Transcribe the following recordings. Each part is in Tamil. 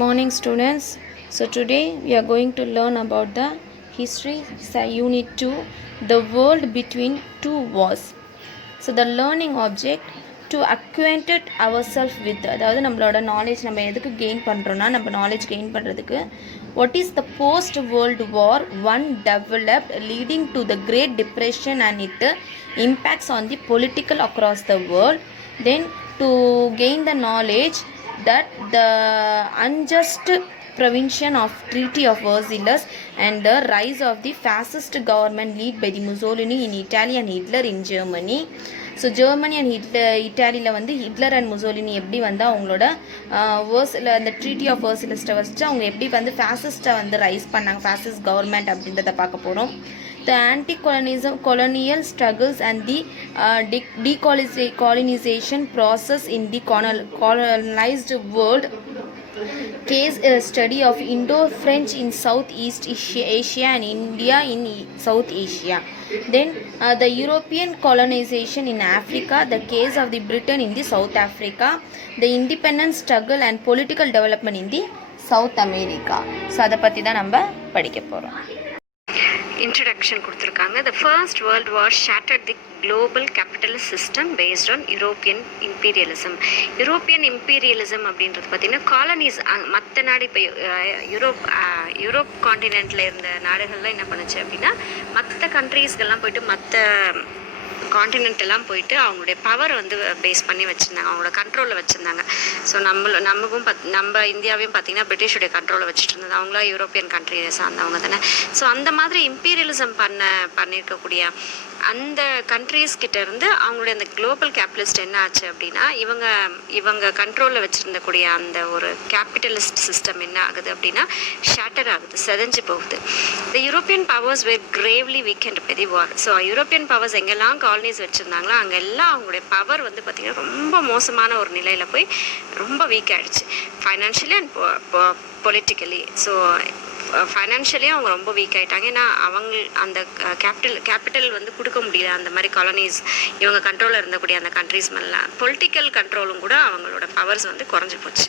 Morning students. So today we are going to learn about the history unit 2, the world between two wars. So the learning object to acquainted ourselves with, அதாவது நம்மளோட நாலேஜ் நம்ம எதுக்கு கெயின் பண்ணுறோன்னா நம்ம நாலேஜ் கெயின் பண்ணுறதுக்கு what is the post world war one developed leading to the great depression and its impacts on the political across the world. Then to gain the knowledge that the unjust provision of Treaty of Versailles and the rise of the fascist government led by the Mussolini in Italy and Hitler in Germany. So Germany and இட்டாலியில் வந்து ஹிட்லர் அண்ட் முசோலினி எப்படி வந்து அவங்களோட வேர்ஸில் அந்த ட்ரீட்டி ஆஃப் வேர்சிலிஸ்ட்டை வச்சு அவங்க எப்படி வந்து ஃபேசிஸ்ட்டை வந்து ரைஸ் பண்ணாங்க, ஃபேசிஸ்ட் கவர்மெண்ட் அப்படின்றத பார்க்க போகிறோம். The anti-colonial struggles and the decolonization process in the colonized world. Case a study of Indo-French in Southeast Asia and India in South Asia. Then the European colonization in Africa, the case of the Britain in the South Africa, the independence struggle and political development in the South America. So அதை பற்றி தான் நம்ம படிக்க போகிறோம். இன்ட்ரடக்ஷன் கொடுத்துருக்காங்க. The first world war shattered the global capitalist system based on European imperialism. European imperialism அப்படின்றது பார்த்திங்கன்னா காலனிஸ் மற்ற நாடு இப்போ யூரோப் காண்டினென்ட்டில் இருந்த நாடுகள்லாம் என்ன பண்ணுச்சு அப்படின்னா மற்ற கண்ட்ரீஸ்கெல்லாம் போயிட்டு மற்ற காண்டினென்ட் எல்லாம் போயிட்டு அவங்களுடைய பவரை வந்து பேஸ் பண்ணி வச்சுருந்தாங்க, அவங்களோட கண்ட்ரோலில் வச்சுருந்தாங்க. ஸோ நம்ம இந்தியாவையும் பார்த்திங்கன்னா பிரிட்டிஷுடைய கண்ட்ரோலில் வச்சுட்டு இருந்தது. அவங்களாம் யூரோப்பியன் கண்ட்ரியை சார்ந்தவங்க தானே. ஸோ அந்த மாதிரி இம்பீரியலிசம் பண்ணியிருக்கக்கூடிய அந்த கண்ட்ரீஸ் கிட்ட இருந்து அவங்களுடைய அந்த குளோபல் கேபிட்டலிஸ்ட் என்ன ஆச்சு அப்படின்னா இவங்க கண்ட்ரோலில் வச்சுருந்தக்கூடிய அந்த ஒரு கேபிட்டலிஸ்ட் சிஸ்டம் என்ன ஆகுது அப்படின்னா ஷேட்டர் ஆகுது, செதஞ்சு போகுது. The European powers were gravely weakened by the war. So European powers எங்கெல்லாம் காலனிஸ் வச்சுருந்தாங்களோ அங்கெல்லாம் அவங்களுடைய பவர் வந்து பார்த்திங்கன்னா ரொம்ப மோசமான ஒரு நிலையில் போய் ரொம்ப வீக் ஆகிடுச்சு, ஃபைனான்ஷியலி அண்ட் பொலிட்டிக்கலி. ஸோ ஃபைனான்ஷியலியும் அவங்க ரொம்ப வீக் ஆகிட்டாங்க. ஏன்னா அந்த கேபிட்டல் வந்து கொடுக்க முடியல அந்த மாதிரி காலனிஸ் இவங்க கண்ட்ரோலில் இருந்தக்கூடிய அந்த கண்ட்ரீஸ் மேலாம். பொலிட்டிக்கல் கண்ட்ரோலும் கூட அவங்களோட பவர்ஸ் வந்து குறைஞ்சி போச்சு.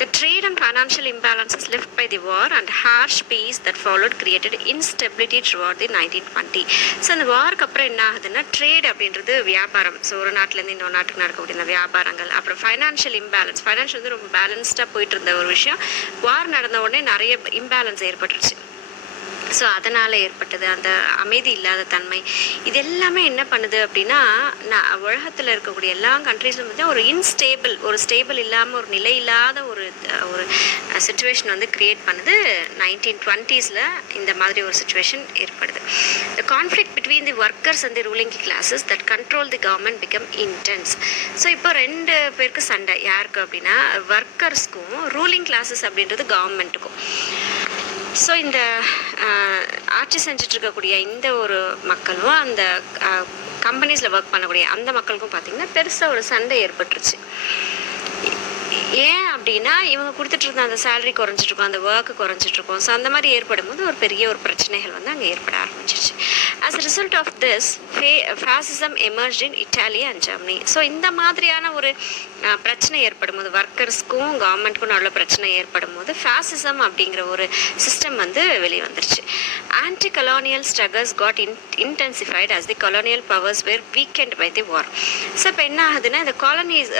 The trade and financial imbalances left by the war and harsh peace that followed created instability throughout the 1920. So அந்த வாருக்கு அப்புறம் என்ன ஆகுதுன்னா ட்ரேட் அப்படின்றது வியாபாரம். ஸோ ஒரு நாட்டிலேருந்து இன்னொரு நாட்டுக்கு நடக்கக்கூடிய இந்த வியாபாரங்கள், அப்புறம் ஃபைனான்ஷியல் இம்பேலன்ஸ். ஃபைனான்ஷியல் வந்து ரொம்ப பேலன்ஸ்டாக போயிட்டு இருந்த ஒரு விஷயம் வார் நடந்த உடனே நிறைய இம்பேலன்ஸ் ஏற்பட்டுருச்சு. ஸோ அதனால் ஏற்பட்டது அந்த அமைதி இல்லாத தன்மை. இது எல்லாமே என்ன பண்ணுது அப்படின்னா உலகத்தில் இருக்கக்கூடிய எல்லா கண்ட்ரீஸும் வந்து ஒரு ஸ்டேபிள் இல்லாமல் ஒரு நிலை இல்லாத ஒரு சுச்சுவேஷன் வந்து க்ரியேட் பண்ணுது. 1920s இந்த மாதிரி ஒரு சுச்சுவேஷன் ஏற்படுது. The conflict between the workers and the ruling classes that control the government become intense. So இப்போ ரெண்டு பேருக்கு சண்டை. யாருக்கு அப்படின்னா ஒர்க்கர்ஸ்க்கும் ரூலிங் கிளாஸஸ் அப்படின்றது கவர்மெண்ட்டுக்கும். ஸோ இந்த ஆட்சி செஞ்சுட்டு இருக்கக்கூடிய இந்த ஒரு மக்களும் அந்த கம்பெனிஸில் ஒர்க் பண்ணக்கூடிய அந்த மக்களுக்கும் பார்த்திங்கன்னா பெருசாக ஒரு சண்டை ஏற்பட்டுருச்சு. ஏன் அப்படின்னா இவங்க கொடுத்துட்டு இருந்த அந்த சேலரி குறைஞ்சிட்ருக்கோம், அந்த ஒர்க்கு குறைஞ்சிட்ருக்கோம். ஸோ அந்த மாதிரி ஏற்படும் போது ஒரு பெரிய ஒரு பிரச்சனைகள் வந்து அங்கே ஏற்பட ஆரம்பிச்சிருச்சு. As a result of this fascism emerge in Italy and Germany. So இந்த மாதிரியான ஒரு பிரச்சனை ஏற்படும் போது ஒர்க்கர்ஸ்க்கும் கவர்மெண்ட்க்கும் நல்ல பிரச்சனை ஏற்படும் போது ஃபேசிசம் அப்படிங்கிற ஒரு சிஸ்டம் வந்து வெளியே வந்துருச்சு. Anti colonial struggles got intensified as the colonial powers were weakened by the war. So இப்போ என்ன ஆகுதுன்னா இந்த காலனிஸ்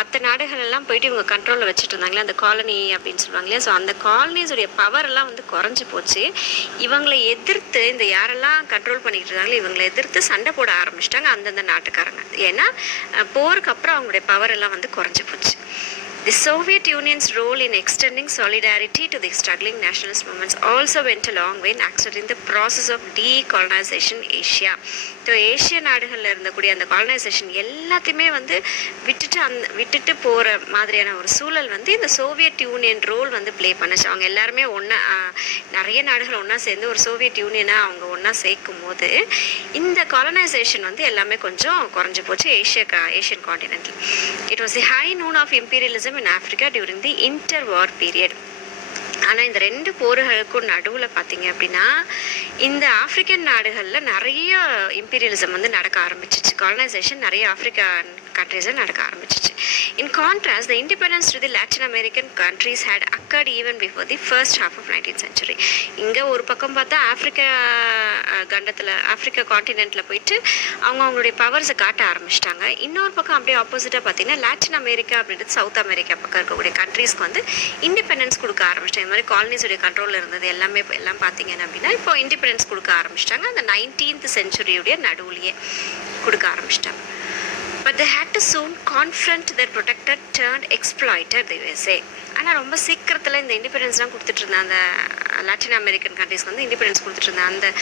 மற்ற நாடுகள் எல்லாம் போயிட்டு இவங்க கண்ட்ரோலில் வச்சுட்டு இருந்தாங்களே அந்த காலனி அப்படின்னு சொல்லுவாங்க இல்லையா. ஸோ அந்த காலனிஸுடைய பவர் எல்லாம் வந்து குறைஞ்சி போச்சு. இவங்களை எதிர்த்து இந்த யாரெல்லாம் கண்ட்ரோல் பண்ணிக்கிட்டு இருந்தாங்களோ இவங்களை எதிர்த்து சண்டை போட ஆரம்பிச்சிட்டாங்க அந்தந்த நாட்டுக்காரங்க. ஏன்னா போருக்கு அப்புறம் அவங்களுடைய பவர் எல்லாம் வந்து குறைஞ்சி போச்சு. The Soviet Union's role in extending solidarity to the struggling nationalist movements also went a long way in accelerating the process of decolonization Asia. So Asia நாடுகளில் இருந்தக்கூடிய அந்த காலனைசேஷன் எல்லாத்தையுமே வந்து விட்டுட்டு போகிற மாதிரியான ஒரு சூழல் வந்து இந்த சோவியட் யூனியன் ரோல் வந்து ப்ளே பண்ணுச்சு. அவங்க எல்லாருமே ஒன்றா நிறைய நாடுகள் ஒன்றா சேர்ந்து ஒரு சோவியட் யூனியனை அவங்க ஒன்றா சேர்க்கும் போது இந்த காலனைசேஷன் வந்து எல்லாமே கொஞ்சம் குறைஞ்சி போச்சு ஏஷியன் காண்டினென்ட்டில். It was the high noon of imperialism in Africa during the interwar period. ஆனால் இந்த 2 போர்களுக்கும் நடுவில் பார்த்தீங்க அப்படின்னா இந்த ஆப்பிரிக்கன் நாடுகளில் நிறைய இம்பீரியலிசம் வந்து நடக்க ஆரம்பிச்சிச்சு. காலனைசேஷன் நிறைய ஆப்பிரிக்கன் கண்ட்ரீஸில் நடக்க ஆரம்பிச்சிச்சு. In contrast the independence to the Latin American countries had occurred even before the first half of 19th century. இங்கே ஒரு பக்கம் பார்த்தா ஆப்பிரிக்கா காண்டினென்ட்டில் போயிட்டு அவங்களுடைய பவர்ஸை காட்ட ஆரம்பிச்சிட்டாங்க. இன்னொரு பக்கம் அப்படியே ஆப்போசிட்டாக பார்த்தீங்கன்னா லாட்டின் அமெரிக்கா அப்படின்றது சவுத் அமெரிக்கா பக்கம் இருக்கக்கூடிய கண்ட்ரீஸ்க்கு வந்து இண்டிபெண்டன்ஸ் கொடுக்க ஆரம்பிச்சிட்டாங்க. இந்த மாதிரி காலனிஸுடைய கண்ட்ரோலில் இருந்தது எல்லாம் பார்த்தீங்கன்னா அப்படின்னா இப்போ இண்டிபெண்டன்ஸ் கொடுக்க ஆரம்பிச்சிட்டாங்க. அந்த 19th century நடுவுலையே கொடுக்க ஆரம்பிச்சிட்டாங்க. But they had to soon confront their protected turned exploiter the USA. ஆனால் ரொம்ப சீக்கிரத்தில் இந்த இண்டிபெண்டன்ஸ்லாம் கொடுத்துட்டு இருந்தேன். அந்த லாட்டின் அமெரிக்கன் கண்ட்ரீஸ்க்கு வந்து இண்டிபெண்டன்ஸ் கொடுத்துட்டு இருந்தேன். அந்த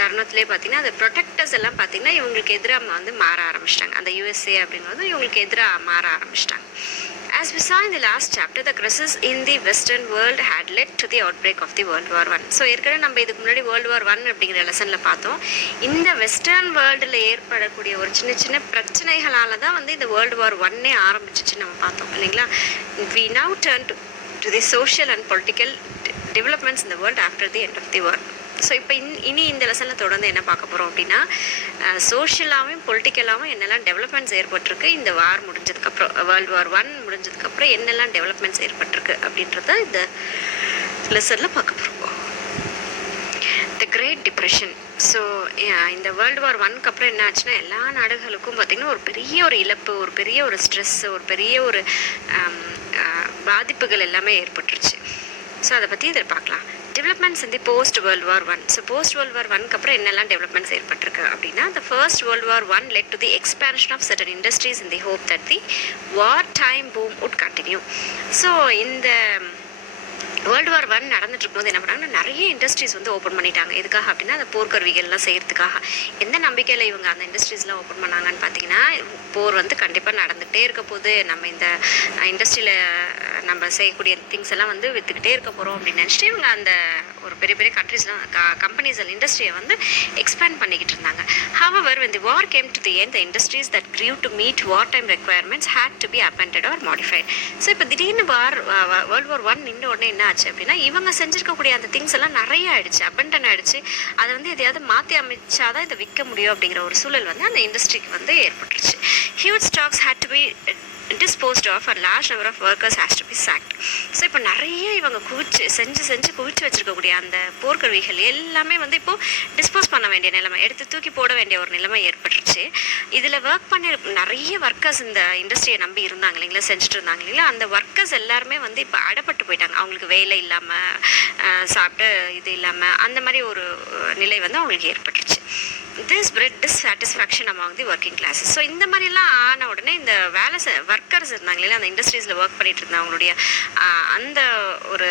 தருணத்திலே பார்த்தீங்கன்னா அந்த ப்ரொடெக்டர்ஸ் எல்லாம் பார்த்தீங்கன்னா இவங்களுக்கு எதிராக வந்து மாற ஆரம்பிச்சிட்டாங்க. அந்த USA அப்படிங்கிறது இவங்களுக்கு எதிராக மாற ஆரம்பிச்சிட்டாங்க. As we saw in the last chapter, the crisis in the Western world had led to the outbreak of the World War I. So ஏற்கனவே நம்ம இதுக்கு முன்னாடி World War I அப்படிங்கிற லெசனில் பார்த்தோம். இந்த வெஸ்டர்ன் வேர்ல்டில் ஏற்படக்கூடிய ஒரு சின்ன சின்ன பிரச்சனைகளால் தான் வந்து இந்த World War I ஆரம்பிச்சிச்சு நம்ம பார்த்தோம் இல்லைங்களா. We now turn to the social and political developments in the world after the end of the war. So இப்போ இனி இந்த லெசனில் தொடர்ந்து என்ன பார்க்க போகிறோம் அப்படின்னா சோஷியலாகவும் பொலிட்டிக்கலாகவும் என்னெல்லாம் டெவலப்மெண்ட்ஸ் ஏற்பட்டிருக்கு இந்த வார் முடிஞ்சதுக்கப்புறம், World War I முடிஞ்சதுக்கப்புறம் என்னெல்லாம் டெவலப்மெண்ட்ஸ் ஏற்பட்டிருக்கு அப்படின்றத இந்த லெசனில் பார்க்க போகிறோம். The great depression. ஸோ இந்த World War I அப்புறம் என்ன ஆச்சுன்னா எல்லா நாடுகளுக்கும் பார்த்திங்கன்னா ஒரு பெரிய ஒரு இழப்பு, ஒரு பெரிய ஒரு ஸ்ட்ரெஸ், ஒரு பெரிய ஒரு பாதிப்புகள் எல்லாமே ஏற்பட்டுருச்சு. ஸோ அதை பற்றி இதில் பார்க்கலாம். டெவலப்மெண்ட்ஸ் இந்த post World War I. So post World War I அப்புறம் என்னெல்லாம் டெவலப்மெண்ட்ஸ் ஏற்பட்டிருக்கு அப்படின்னா the first World War I led to the expansion of certain industries in the hope that the wartime boom would continue. So இந்த World War I நடந்துட்டு இருக்கும்போது என்ன பண்ணாங்கன்னா நிறைய இண்டஸ்ட்ரீஸ் வந்து ஓப்பன் பண்ணிட்டாங்க. எதுக்காக அப்படின்னா அந்த போர்க்கருவிகள்லாம் செய்கிறதுக்காக. எந்த நம்பிக்கையில் இவங்க அந்த இண்டஸ்ட்ரீஸ்லாம் ஓப்பன் பண்ணாங்கன்னு பார்த்தீங்கன்னா போர் வந்து கண்டிப்பாக நடந்துகிட்டே இருக்க போது, நம்ம இந்த இண்டஸ்ட்ரியில் நம்ம செய்யக்கூடிய திங்ஸ் எல்லாம் வந்து விற்றுக்கிட்டே இருக்க போகிறோம் அப்படின்னு நினச்சிட்டு இவங்க அந்த ஒரு பெரிய பெரிய கண்ட்ரீஸ்லாம் கம்பெனிஸ் இண்டஸ்ட்ரியை வந்து எக்ஸ்பேண்ட் பண்ணிக்கிட்டு இருந்தாங்க. However, when the war came to the end, the industries that grew to meet wartime requirements had to be abandoned or modified. So இப்போ திடீர்னு World War I நின்ற உடனே என்ன ஆச்சு அப்படின்னா இவங்க செஞ்சுருக்கக்கூடிய அந்த திங்ஸ் எல்லாம் நிறைய ஆயிடுச்சு, அபண்டன் ஆயிடுச்சு. அதை வந்து எதையாவது மாற்றி அமைச்சாதான் இதை விற்க முடியும் அப்படிங்கிற ஒரு சூழல் வந்து அந்த இண்டஸ்ட்ரிக்கு வந்து ஏற்பட்டுருச்சு. Huge stocks had to be disposed of and large number of workers has to be sacked. So இப்போ நிறைய இவங்க செஞ்சு குவிச்சு வச்சுருக்கக்கூடிய அந்த போர்க்கருவிகள் எல்லாமே வந்து இப்போது டிஸ்போஸ் பண்ண வேண்டிய நிலைமை, எடுத்து தூக்கி போட வேண்டிய ஒரு நிலைமை ஏற்பட்டுருச்சு. இதில் ஒர்க் பண்ணி நிறைய ஒர்க்கர்ஸ் இந்த இண்டஸ்ட்ரியை நம்பி இருந்தாங்க இல்லைங்களா, செஞ்சுட்டு இருந்தாங்க இல்லைங்களா, அந்த ஒர்க்கர்ஸ் எல்லாருமே வந்து இப்போ அடப்பட்டு போயிட்டாங்க. அவங்களுக்கு வேலை இல்லாமல், சாப்பிட்டு இது இல்லாமல், அந்த மாதிரி ஒரு நிலை வந்து அவங்களுக்கு ஏற்பட்டுருச்சு. This bred dissatisfaction among the working classes. So இந்த மாதிரிலாம் ஆன உடனே இந்த ஒர்க்கர்ஸ் இருந்தாங்க இல்லையா, அந்த இண்டஸ்ட்ரீஸில் ஒர்க் பண்ணிட்டு இருந்தவங்களுடைய அந்த ஒரு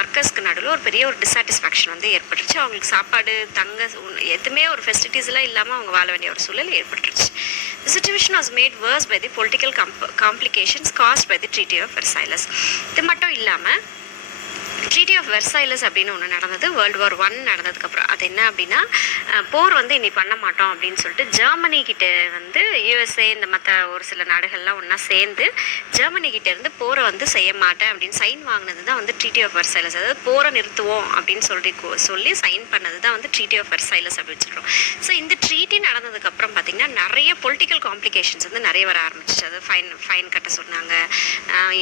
ஒர்க்கர்ஸ்க்கு நடுவில் ஒரு பெரிய ஒரு டிஸ்சாட்டிஸ்ஃபேக்ஷன் வந்து ஏற்பட்டுருச்சு. அவங்களுக்கு சாப்பாடு, எதுவுமே ஒரு ஃபெசிலிட்டிஸ்லாம் இல்லாமல் அவங்க வாழ வேண்டிய ஒரு சூழல் ஏற்பட்டுருச்சு. The situation was made worse by the political complications caused by the Treaty of Versailles. இது மட்டும் இல்லாமல் ட்ரீட்டி ஆஃப் வெர்சைலஸ் அப்படின்னு ஒன்று நடந்தது World War I நடந்ததுக்கப்புறம். அது என்ன அப்படின்னா போர் வந்து இனி பண்ண மாட்டோம் அப்படின்னு சொல்லிட்டு ஜெர்மனி கிட்ட வந்து USA இந்த மற்ற ஒரு சில நாடுகள்லாம் ஒன்றா சேர்ந்து ஜெர்மனி கிட்ட இருந்து போரை வந்து செய்ய மாட்டேன் அப்படின்னு சைன் வாங்கினது தான் வந்து ட்ரீட்டி ஆஃப் வெர்சைலஸ். அதாவது போரை நிறுத்துவோம் அப்படின்னு சொல்லி சைன் பண்ணது தான் வந்து ட்ரீட்டி ஆஃப் வெர்சைலஸ் அப்படின்னு சொல்கிறோம். ஸோ இந்த ட்ரீட்டி நடந்ததுக்கப்புறம் பார்த்திங்கன்னா நிறைய பொலிட்டிக்கல் காம்ப்ளிகேஷன்ஸ் வந்து நிறைய வர ஆரம்பிச்சிச்சு. அது ஃபைன் கட்ட சொன்னாங்க,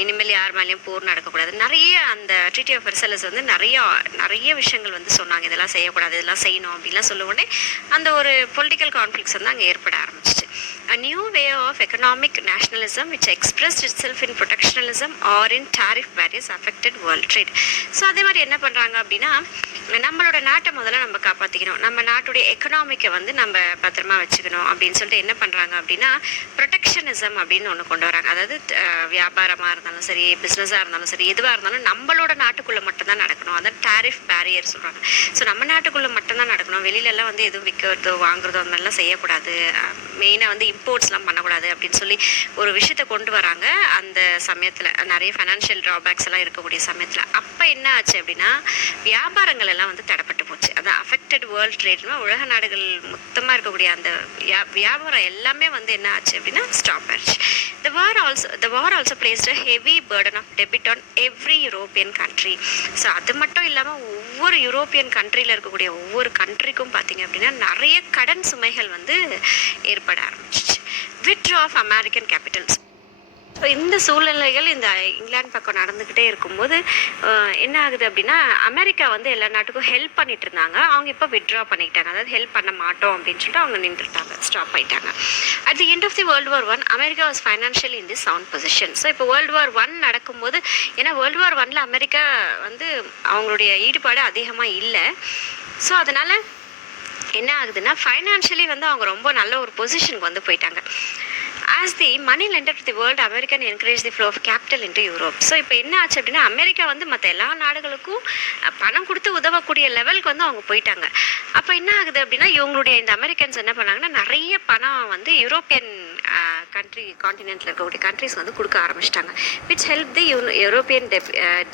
இனிமேல் யார் மேலேயும் போர் நடக்கக்கூடாது, நிறைய அந்த ட்ரீட்டி ஆஃப் வெர்சைலஸ் வந்து நிறைய விஷயங்கள் வந்து சொன்னாங்க. இதெல்லாம் செய்யக்கூடாது, இதெல்லாம் செய்யணும் அப்படின்லாம் சொல்ல உடனே அந்த ஒரு பொலிட்டிக்கல் கான்ஃப்ளிக்ஸ் வந்து அங்கே ஏற்பட ஆரம்பிச்சிச்சு. A new way of economic nationalism which expressed itself in protectionism or in tariff barriers affected world trade. So அதே மாதிரி என்ன பண்ணுறாங்க அப்படின்னா நம்மளோட நாட்டை முதல்ல நம்ம காப்பாற்றிக்கணும், நம்ம நாட்டுடைய எக்கனாமிக்கை வந்து நம்ம பத்திரமா வச்சுக்கணும் அப்படின்னு சொல்லிட்டு என்ன பண்ணுறாங்க அப்படின்னா ப்ரொடெக்ஷனிசம் அப்படின்னு ஒன்று கொண்டு வராங்க. அதாவது வியாபாரமாக இருந்தாலும் சரி, பிஸ்னஸாக இருந்தாலும் சரி, எதுவாக இருந்தாலும் நம்மளோட நாட்டுக்குள்ளே மட்டும்தான் நடக்கணும். அதான் டாரிஃப் பேரியர் சொல்கிறாங்க. ஸோ நம்ம நாட்டுக்குள்ளே மட்டும்தான் நடக்கணும், வெளியிலலாம் வந்து எதுவும் விற்கிறதோ வாங்குறதோ அந்த மாதிரிலாம் செய்யக்கூடாது. மெயினாக வந்து இம்போர்ட்ஸ்லாம் பண்ணக்கூடாது அப்படின்னு சொல்லி ஒரு விஷயத்தை கொண்டு வராங்க. அந்த சமயத்தில் நிறைய ஃபைனான்ஷியல் ட்ராபேக்ஸ் எல்லாம் இருக்கக்கூடிய சமயத்தில் அப்போ என்ன ஆச்சு அப்படின்னா வியாபாரங்கள் எல்லாம் வந்து தடைப்பட்டு போச்சு. அதான் அஃபெக்டட் வேர்ல்ட் ட்ரேட்னா உலக நாடுகள் மொத்தமாக இருக்கக்கூடிய அந்த வியாபாரம் எல்லாமே வந்து என்ன ஆச்சு அப்படின்னா ஸ்டாப் ஆயிடுச்சு. The war also placed a heavy burden of debt on every European country. So அது மட்டும் இல்லாமல் ஒவ்வொரு யூரோப்பியன் கண்ட்ரியில் இருக்கக்கூடிய ஒவ்வொரு கண்ட்ரிக்கும் பார்த்தீங்க அப்படின்னா நிறைய கடன் சுமைகள் வந்து ஏற்பட ஆரம்பிச்சிச்சு. withdrawal of American capitals. So இந்த சூழ்நிலைகள் இந்த இங்கிலாந்து பக்கம் நடந்துக்கிட்டே இருக்கும்போது என்ன ஆகுது அப்படின்னா அமெரிக்கா வந்து எல்லா நாட்டுக்கும் ஹெல்ப் பண்ணிட்டு இருந்தாங்க. அவங்க இப்போ வித்ட்ரா பண்ணிக்கிட்டாங்க. அதாவது ஹெல்ப் பண்ண மாட்டோம் அப்படின்னு சொல்லிட்டு அவங்க நின்றுட்டாங்க, ஸ்டாப் ஆயிட்டாங்க. At the end of the world war one America was financially in the sound position. So இப்போ வேர்ல்டு வார் ஒன் நடக்கும்போது ஏன்னா வேர்ல்டு வார் ஒன்ல அமெரிக்கா வந்து அவங்களுடைய ஈடுபாடு அதிகமாக இல்லை. ஸோ அதனால என்ன ஆகுதுன்னா ஃபைனான்ஷியலி வந்து அவங்க ரொம்ப நல்ல ஒரு பொசிஷனுக்கு வந்து போயிட்டாங்க. As the money lender to the world, America encouraged the flow of capital into Europe. So இப்போ என்ன ஆச்சு அப்படின்னா அமெரிக்கா வந்து மற்ற எல்லா நாடுகளுக்கும் பணம் கொடுத்து உதவக்கூடிய லெவலுக்கு வந்து அவங்க போயிட்டாங்க. அப்போ என்ன ஆகுது அப்படின்னா இவங்களுடைய இந்த அமெரிக்கன்ஸ் என்ன பண்ணாங்கன்னா நிறைய பணம் வந்து யூரோப்பியன் கான்டினென்ட்டில் இருக்கக்கூடிய கண்ட்ரிஸ் வந்து கொடுக்க ஆரம்பிச்சிட்டாங்க. Which help the European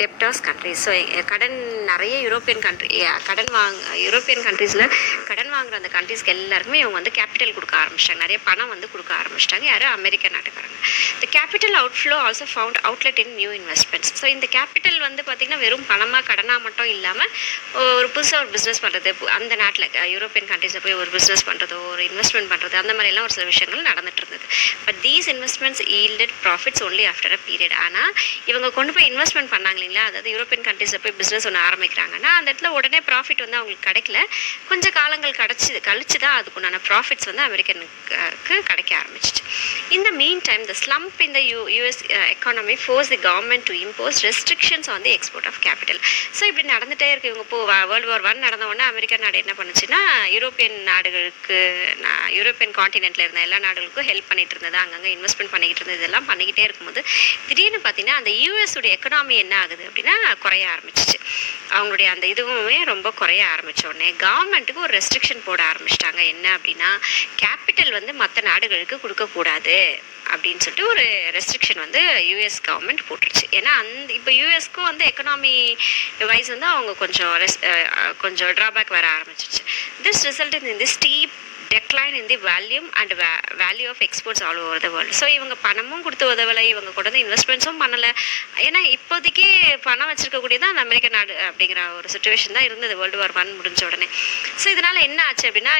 debtors countries. So கடன் நிறைய யூரோப்பியன் கண்ட்ரீஸில் கடன் வாங்குற அந்த கண்ட்ரிஸ்க்கு எல்லாருக்குமே இவங்க வந்து கேபிட்டல் கொடுக்க ஆரம்பிச்சிட்டாங்க, நிறைய பணம் வந்து கொடுக்க ஆரம்பிச்சிட்டாங்க. யாரும் அமெரிக்க நாட்டுக்காரங்க. The capital outflow also found outlet in new investments. So இந்த கேபிட்டல் வந்து பார்த்திங்கன்னா வெறும் பணமாக கடனாக மட்டும் இல்லாமல் ஒரு புதுசாக ஒரு பிஸ்னஸ் பண்ணுறது, அந்த நாட்டில் யூரோப்பியன் கண்ட்ரீஸில் போய் ஒரு பிஸ்னஸ் பண்ணுறதோ ஒரு இன்வெஸ்ட்மெண்ட் பண்ணுறது அந்த மாதிரிலாம் ஒரு சில விஷயங்கள் நடந்துட்டு இருந்தது. But these investments yielded profits only after a period. ஆனால் இவங்க கொண்டு போய் இன்வெஸ்ட்மெண்ட் பண்ணாங்க இல்லைங்களா, அதாவது யூரோப்பியன் கண்ட்ரீஸில் போய் பிஸ்னஸ் ஒன்று ஆரம்பிக்கிறாங்கன்னா அந்த இடத்துல உடனே ப்ராஃபிட் வந்து அவங்களுக்கு கிடைக்கல. கொஞ்சம் காலங்கள் கழிச்சு தான் அதுக்குண்டான ப்ராஃபிட்ஸ் வந்து அமெரிக்கனுக்கு கிடைக்க ஆரம்பிச்சிச்சு. In the meantime, the slump in the US economy forced the government to impose restrictions on the export of capital. So இப்படி நடந்துகிட்டே இருக்கு. இவங்க இப்போ வேர்ல்டு வார் ஒன் நடந்த உடனே அமெரிக்கா நாடு என்ன பண்ணுச்சுன்னா யூரோப்பியன் நாடுகளுக்கு யூரோப்பியன் கான்டினென்ட்டில் இருந்த எல்லா நாடுகளுக்கும் ஹெல்ப் பண்ணிட்டு இருந்தது, அங்கங்கே இன்வெஸ்ட்மெண்ட் பண்ணிக்கிட்டு இருந்தது, இதெல்லாம் பண்ணிக்கிட்டே இருக்கும்போது திடீர்னு பார்த்தீங்கன்னா அந்த யூஎஸுடைய எக்கனாமி என்ன ஆகுது அப்படின்னா குறைய ஆரம்பிச்சிச்சு. அவங்களுடைய அந்த இதுவுமே ரொம்ப குறைய ஆரம்பித்த உடனே கவர்மெண்ட்டுக்கு ஒரு ரெஸ்ட்ரிக்ஷன் போட ஆரம்பிச்சிட்டாங்க. என்ன அப்படின்னா கேபிட்டல் வந்து மற்ற நாடுகளுக்கு கொடுக்கக்கூடாது அப்படின்னு சொல்லிட்டு ஒரு ரெஸ்ட்ரிக்ஷன் வந்து யூஎஸ் கவர்மெண்ட் போட்டுருச்சு. ஏன்னா இப்போ யூஎஸ்க்கும் வந்து எக்கனாமி வைஸ் வந்து அவங்க கொஞ்சம் ட்ராபேக் வர ஆரம்பிச்சிச்சு. This result in the steep decline in the volume and value of exports all over the world. So இவங்க பணமும் கொடுத்து உதவலை, இவங்க கூட வந்து இன்வெஸ்ட்மெண்ட்ஸும் பண்ணலை. ஏன்னா இப்போதைக்கு பணம் வச்சிருக்கக்கூடியதான் அந்த அமெரிக்க நாடு அப்படிங்கிற ஒரு சுச்சுவேஷன் தான் இருந்தது வேர்ல்டு வார் ஒன் முடிஞ்ச உடனே. ஸோ இதனால் என்ன ஆச்சு அப்படின்னா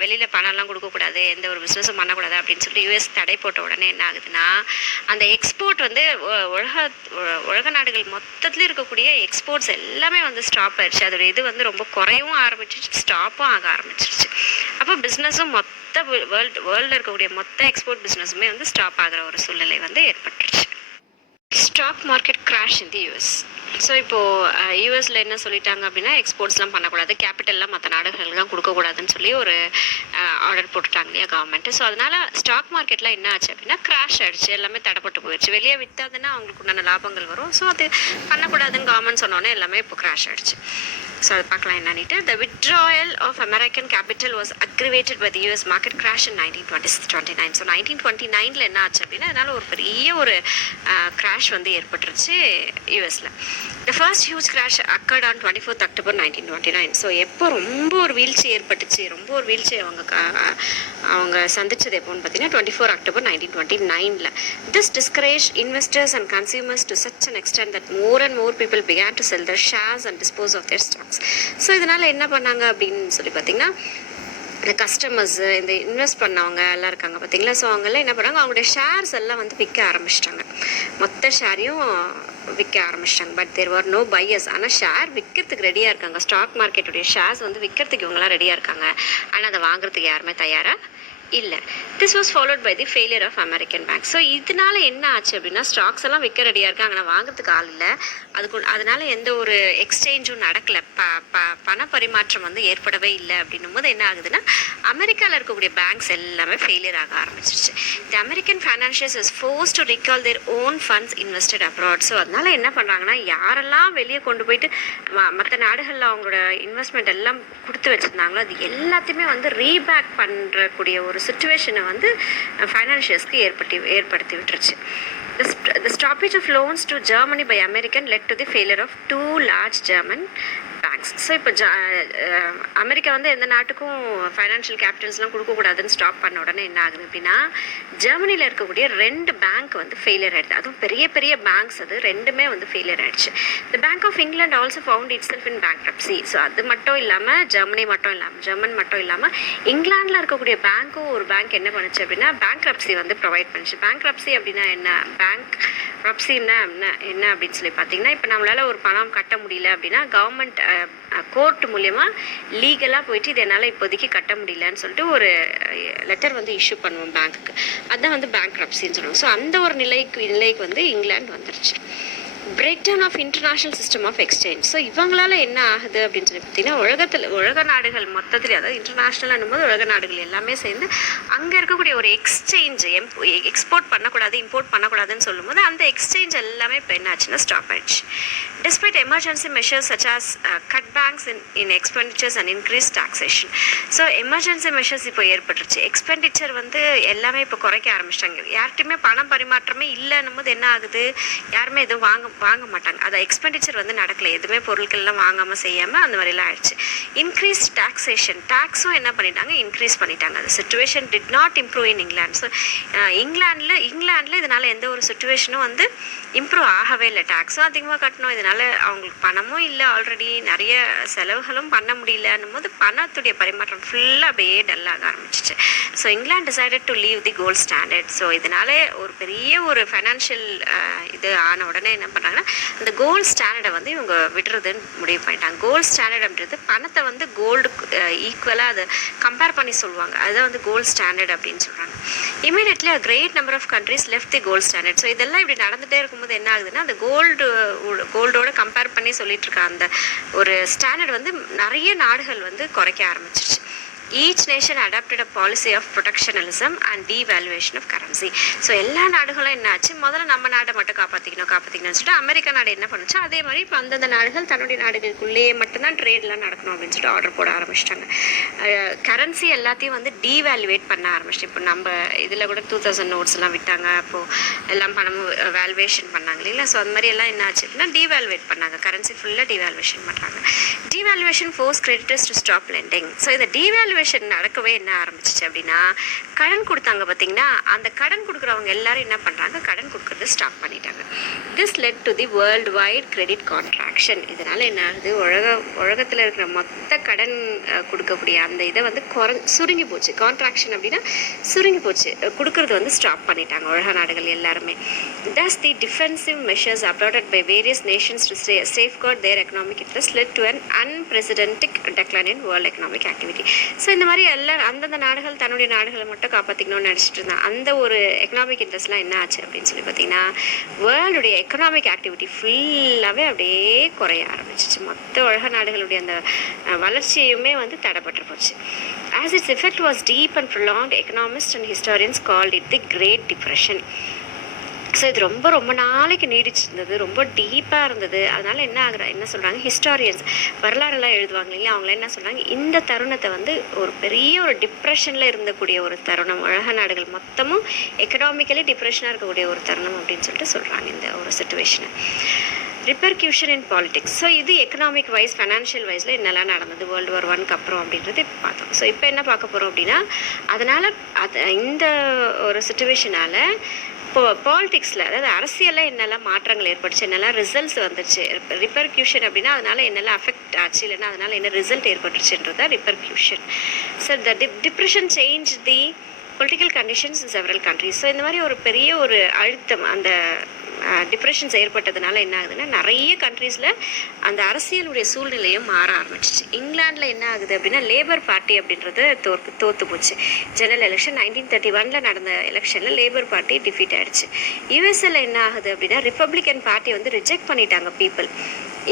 வெளியில் பணம்லாம் கொடுக்கக்கூடாது, எந்த ஒரு பிஸ்னஸும் பண்ணக்கூடாது அப்படின்னு சொல்லிட்டு யூஎஸ் தடை போட்ட உடனே என்ன ஆகுதுன்னா அந்த எக்ஸ்போர்ட் வந்து உலக நாடுகள் மொத்தத்துலேயும் இருக்கக்கூடிய எக்ஸ்போர்ட்ஸ் எல்லாமே வந்து ஸ்டாப் ஆயிடுச்சு. அதோட இது வந்து ரொம்ப குறையவும் ஆரம்பிச்சிச்சு, ஸ்டாப்பும் ஆக ஆரம்பிச்சிருச்சு. அப்போ பிஸ்னஸும் மொத்த வேர்ல்டில் இருக்கக்கூடிய மொத்த எக்ஸ்போர்ட் பிஸ்னஸுமே வந்து ஸ்டாப் ஆகிற ஒரு சூழ்நிலை வந்து ஏற்பட்டுருச்சு. Stock market crash in the US. So இப்போது யூஎஸில் என்ன சொல்லிட்டாங்க அப்படின்னா எக்ஸ்போர்ட்ஸ்லாம் பண்ணக்கூடாது, கேபிட்டல்லாம் மற்ற நாடுகளுக்கு கொடுக்கக்கூடாதுன்னு சொல்லி ஒரு ஆர்டர் போட்டுட்டாங்க இல்லையா கவர்மெண்ட்டு. ஸோ அதனால் ஸ்டாக் மார்க்கெட்டில் என்ன ஆச்சு அப்படின்னா கிராஷ் ஆகிடுச்சு, எல்லாமே தடைப்பட்டு போயிடுச்சு. வெளியே விற்றாதுன்னா அவங்களுக்கு உண்டான லாபங்கள் வரும். ஸோ அது பண்ணக்கூடாதுன்னு கவர்மெண்ட் சொன்னோன்னே எல்லாமே இப்போ கிராஷ் ஆகிடுச்சு. ஸோ அது பார்க்கலாம் என்னன்னிட்டு. The withdrawal of American capital was aggravated by the US market crash in 1929. So 1929 என்ன ஆச்சு அப்படின்னா அதனால் ஒரு பெரிய ஒரு கிராஷ் வந்து ஏற்பட்டுருச்சு யூஎஸில். The first huge crash occurred on 24th October 1929. So எப்போ ரொம்ப ஒரு வீழ்ச்சி ஏற்பட்டுச்சு, ரொம்ப ஒரு வீழ்ச்சி அவங்க சந்திச்சது எப்போன்னு பார்த்தீங்கன்னா 24 October 1929. This discouraged investors and consumers to such an extent that more and more people began to sell their shares and dispose of their stocks. So இதனால் என்ன பண்ணாங்க அப்படின்னு சொல்லி பார்த்தீங்கன்னா இந்த கஸ்டமர்ஸு இந்த இன்வெஸ்ட் பண்ணவங்க எல்லாம் இருக்காங்க பார்த்தீங்களா. ஸோ அவங்கெல்லாம் என்ன பண்ணாங்க, அவங்களுடைய ஷேர்ஸ் எல்லாம் வந்து விற்க ஆரம்பிச்சிட்டாங்க, மொத்த ஷேரையும் விற்க ஆரம்பிச்சிட்டாங்க. But there are no buyers. ஆனால் ஷேர் விற்கிறதுக்கு ரெடியாக இருக்காங்க, ஸ்டாக் மார்க்கெட்டுடைய ஷேர்ஸ் வந்து விற்கிறதுக்கு இவங்களாம் ரெடியாக இருக்காங்க. ஆனால் அதை வாங்குறதுக்கு யாருமே தயாராக இல்லை. This was followed by the failure of American bank. So இதனால என்ன ஆச்சு அப்படின்னா ஸ்டாக்ஸ் எல்லாம் விற்க ரெடியாக இருக்காங்க, ஆனால் வாங்குறதுக்கு ஆள் இல்லை. அதனால எந்த ஒரு எக்ஸ்சேஞ்சும் நடக்கலை, பண பரிமாற்றம் வந்து ஏற்படவே இல்லை. அப்படின்னும் போது என்ன ஆகுதுன்னா அமெரிக்காவில் இருக்கக்கூடிய பேங்க்ஸ் எல்லாமே ஃபெயிலியர் ஆக ஆரம்பிச்சிருச்சு. தி American financials is forced to recall their own funds invested abroad. So அதனால என்ன பண்ணுறாங்கன்னா யாரெல்லாம் வெளியே கொண்டு போயிட்டு மற்ற நாடுகளில் அவங்களோட இன்வெஸ்ட்மெண்ட் எல்லாம் கொடுத்து வச்சுருந்தாங்களோ அது எல்லாத்தையுமே வந்து ரீபேக் பண்ணுறக்கூடிய ஒரு ஒரு சுச்சுவேஷனை வந்து ஃபைனான்ஷியர்ஸ்க்கு ஏற்படுத்தி விட்டுருச்சு. The stoppage of loans to Germany by American led to the failure of 2 large German banks. So இப்போ அமெரிக்கா வந்து எந்த நாட்டுக்கும் ஃபைனான்ஷியல் கேபிட்டல்ஸ்லாம் கொடுக்கக்கூடாதுன்னு ஸ்டாப் பண்ண உடனே என்ன ஆகுது அப்படின்னா, ஜெர்மனியில் இருக்கக்கூடிய 2 பேங்க் வந்து ஃபெயிலியர் ஆகிடுது. அதுவும் பெரிய பெரிய பேங்க்ஸ், அது ரெண்டுமே வந்து ஃபெயிலியர் ஆகிடுச்சு. The Bank of England also found itself in bankruptcy. So அது மட்டும் இல்லாமல் ஜெர்மன் மட்டும் இல்லாமல் இங்கிலாண்டில் இருக்கக்கூடிய பேங்க்கும் ஒரு பேங்க் என்ன பண்ணுச்சு அப்படின்னா பேங்க்ரப்சி வந்து ப்ரொவைட் பண்ணுச்சு. பேங்க்ரப்சி அப்படின்னா என்ன, பேங்க் ரப்சின்னா என்ன அப்படின்னு சொல்லி பார்த்தீங்கன்னா, இப்போ நம்மளால் ஒரு பணம் கட்ட முடியல அப்படின்னா கவர்மெண்ட் கோர்ட் மூலயமா லீகலாக போயிட்டு இது என்னால் இப்போதைக்கு கட்ட முடியலன்னு சொல்லிட்டு ஒரு லெட்டர் வந்து இஷ்யூ பண்ணுவோம் பேங்க்குக்கு. அதுதான் வந்து பேங்க்ரப்சின்னு சொல்லுவோம். ஸோ அந்த ஒரு நிலைக்கு வந்து இங்கிலாந்து வந்துருச்சு. Break down of international system of exchange. So இவங்களால என்ன ஆகுது அப்படின்னு சொல்லி பார்த்தீங்கன்னா, உலக நாடுகள் மொத்தத்தில், அதாவது இன்டர்நேஷ்னல் போது உலக நாடுகள் எல்லாமே சேர்ந்து அங்கே இருக்கக்கூடிய ஒரு எக்ஸ்சேஞ்ச் எக்ஸ்போர்ட் பண்ணக்கூடாது இம்போர்ட் பண்ணக்கூடாதுன்னு சொல்லும்போது அந்த எக்ஸ்சேஞ்ச் எல்லாமே இப்போ என்ன ஆச்சுன்னா ஸ்டாப் ஆயிடுச்சு. Despite emergency measures such as cutbacks in expenditures and increased taxation. So emergency measures இப்போ ஏற்பட்டுருச்சு. எக்ஸ்பெண்டிச்சர் வந்து எல்லாமே இப்போ குறைக்க ஆரம்பிச்சிட்டாங்க. யார்கிட்டையுமே பணம் பரிமாற்றமே இல்லைன்னும் போது என்ன ஆகுது, யாருமே எதுவும் வாங்க மாட்டாங்க. அதை எக்ஸ்பெண்டிச்சர் வந்து நடக்கலை, எதுவுமே பொருட்கள்லாம் வாங்காமல் செய்யாமல் அந்த மாதிரிலாம் ஆயிடுச்சு. இன்க்ரீஸ் டாக்ஸேஷன், டாக்ஸும் என்ன பண்ணிட்டாங்க, இன்க்ரீஸ் பண்ணிட்டாங்க. அந்த situation did not improve in England. So இங்கிலாண்டில் இதனால் எந்த ஒரு சுச்சுவேஷனும் வந்து இம்ப்ரூவ் ஆகவே இல்லை. டாக்ஸும் அதிகமாக கட்டணும், இதனால் அவங்களுக்கு பணமும் இல்லை, ஆல்ரெடி நிறைய செலவுகளும் பண்ண முடியலன்னும் போது பணத்துடைய பரிமாற்றம் ஃபுல்லாக அப்படியே டல்லாக ஆரம்பிச்சிச்சு. So England decided to leave the gold standard. So இதனாலே ஒரு பெரிய ஒரு ஃபைனான்ஷியல் இது ஆன உடனே என்ன பண்ணுறாங்கன்னா, அந்த கோல்டு ஸ்டாண்டர்டை வந்து இவங்க விடுறதுன்னு முடிவு பண்ணிட்டாங்க. கோல்டு ஸ்டாண்டர்ட் அப்படின்றது பணத்தை வந்து கோல்டு ஈக்குவலாக அதை கம்பேர் பண்ணி சொல்லுவாங்க, அதுதான் வந்து கோல்டு ஸ்டாண்டர்ட் அப்படின்னு சொல்கிறாங்க. Immediately a great number of countries left the gold standard. So இதெல்லாம் இப்படி நடந்துகிட்டே இருக்கும்போது என்ன ஆகுதுன்னா, அந்த கோல்டோட கம்பேர் பண்ணி சொல்லிட்டு இருக்க அந்த ஒரு ஸ்டாண்டர்ட் வந்து நிறைய நாடுகள் வந்து குறைக்க ஆரம்பிச்சிருச்சு. Each nation adopted a policy of protectionism and devaluation of currency. So எல்லா நாடுகளும் என்ன ஆச்சு, முதல்ல நம்ம நாட்டை மட்டும் காப்பாற்றிக்கணும்னு சொல்லிட்டு அமெரிக்கா நாடு என்ன பண்ணுச்சோ அதே மாதிரி இப்போ அந்தந்த நாடுகள் தன்னுடைய நாடுகளுக்குள்ளேயே மட்டும்தான் ட்ரேட்லாம் நடக்கணும் அப்படின்னு சொல்லிட்டு ஆர்டர் போட ஆரம்பிச்சிட்டாங்க. கரன்சி எல்லாத்தையும் வந்து டீவேல்யூவேட் பண்ண ஆரம்பிச்சிட்டு, இப்போ நம்ம இதில் கூட 2000 நோட்ஸ்லாம் விட்டாங்க, அப்போது எல்லாம் பணமும் வேல்யூவேஷன் பண்ணாங்க இல்லைங்களா. ஸோ அந்த மாதிரி எல்லாம் என்ன ஆச்சு அப்படின்னா டீவேல்யூவேட் பண்ணாங்க, கரன்சி ஃபுல்லாக டீவேல்யூவேஷன் பண்ணுறாங்க. Devaluation forces creditors to stop lending. So இந்த டீவேல்யூவேஷன் நடக்கவே என்ன ஆரம்பிச்சிச்சு அப்படின்னா, கடன் கொடுத்தாங்க பார்த்தீங்கன்னா, அந்த கடன் கொடுக்குறவங்க எல்லாரும் என்ன பண்ணுறாங்க, கடன் கொடுக்குறது ஸ்டாப் பண்ணிட்டாங்க. This led to the world wide credit contraction. இதனால் என்ன ஆகுது, உலகத்தில் இருக்கிற மொத்த கடன் கொடுக்கக்கூடிய அந்த இதை வந்து சுருங்கி போச்சு. கான்ட்ராக்ஷன் அப்படின்னா சுருங்கி போச்சு, கொடுக்கறது வந்து ஸ்டாப் பண்ணிட்டாங்க உலக நாடுகள் எல்லாருமே. Thus the defensive measures adopted by various nations to safeguard their economic interests led to an unprecedented decline in world economic activity. So இந்த மாதிரி எல்லாரும் அந்தந்த நாடுகள் தன்னுடைய நாடுகளை மட்டும் காப்பாற்றிக்கணும்னு நினச்சிட்டு இருந்தாங்க. அந்த ஒரு எக்கனாமிக் இன்ட்ரெஸ்ட்லாம் என்ன ஆச்சு அப்படின்னு சொல்லி பார்த்தீங்கன்னா, வேர்ல்டுடைய எக்கனாமிக் ஆக்டிவிட்டி ஃபுல்லாகவே அப்படியே குறைய ஆரம்பிச்சிச்சு. மொத்த உலக நாடுகளுடைய அந்த வளர்ச்சியுமே வந்து தடைப்பட்டு போச்சு. As its effect was deep and prolonged, economists and historians called it the Great Depression. So இது ரொம்ப நாளைக்கு நீடிச்சிருந்தது, ரொம்ப டீப்பாக இருந்தது. அதனால் என்ன சொல்கிறாங்க, ஹிஸ்டாரியன்ஸ் வரலாறுலாம் எழுதுவாங்க இல்லையா, அவங்களாம் என்ன சொல்கிறாங்க, இந்த தருணத்தை வந்து ஒரு பெரிய ஒரு டிப்ரெஷனில் இருந்தக்கூடிய ஒரு தருணம், உலக நாடுகள் மொத்தமும் எக்கனாமிக்கலி டிப்ரெஷனாக இருக்கக்கூடிய ஒரு தருணம் அப்படின்னு சொல்லிட்டு சொல்கிறாங்க இந்த ஒரு சுச்சுவேஷனை. ரிப்பர்க்யூஷன் இன் பாலிடிக்ஸ். ஸோ இது எக்கனாமிக் வைஸ் ஃபைனான்ஷியல் வைஸில் என்னெல்லாம் நடந்தது World War I அப்புறம் அப்படின்றது இப்போ பார்த்தோம். ஸோ இப்போ என்ன பார்க்க போகிறோம் அப்படின்னா, அதனால் இந்த ஒரு சுச்சுவேஷனால் இப்போ பாலிடிக்ஸில், அதாவது அரசியலில் என்னெல்லாம் மாற்றங்கள் ஏற்பட்டுச்சு, என்னெல்லாம் ரிசல்ட்ஸ் வந்துச்சு. ரிப்பர்க்யூஷன் அப்படின்னா அதனால் என்னெல்லாம் அஃபெக்ட் ஆச்சு, இல்லைன்னா அதனால் என்ன ரிசல்ட் ஏற்பட்டுச்சுன்றது தான் repercussion. So the depression change the political conditions in several countries. So இந்த மாதிரி ஒரு பெரிய ஒரு அழுத்தம், அந்த டிப்ரெஷன்ஸ் ஏற்பட்டதுனால என்ன ஆகுதுன்னா, நிறைய கண்ட்ரீஸில் அந்த அரசியலுடைய சூழ்நிலையும் மாற ஆரம்பிச்சிச்சு. இங்கிலாண்டில் என்ன ஆகுது அப்படின்னா, லேபர் பார்ட்டி அப்படின்றது தோற்று போச்சு. ஜெனரல் எலெக்ஷன் 1931 நடந்த எலெக்ஷனில் லேபர் பார்ட்டி டிஃபீட் ஆகிடுச்சு. யூஎஸ்ஏல என்ன ஆகுது அப்படின்னா, ரிப்பப்ளிகன் பார்ட்டி வந்து ரிஜெக்ட் பண்ணிட்டாங்க பீப்புள்.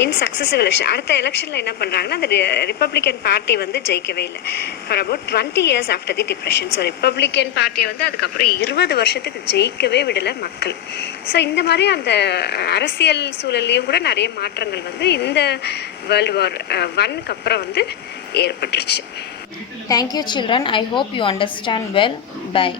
இன் சக்ஸசிவ் எலெக்ஷன். அடுத்த எலெக்ஷனில் என்ன பண்ணுறாங்கன்னா, அந்த ரிப்பப்ளிகன் பார்ட்டி வந்து ஜெயிக்கவே இல்லை for about 20 years after the depression. So Republican பார்ட்டியை வந்து அதுக்கப்புறம் 20 வருஷத்துக்கு ஜெயிக்கவே விடலை மக்கள். ஸோ இந்த மாதிரி அந்த அரசியல் சூழல்லையும் கூட நிறைய மாற்றங்கள் வந்து இந்த வேர்ல்டு வார் 1க்கு அப்புறம் வந்து ஏற்பட்டுருச்சு. Thank you children. I hope you understand well. Bye.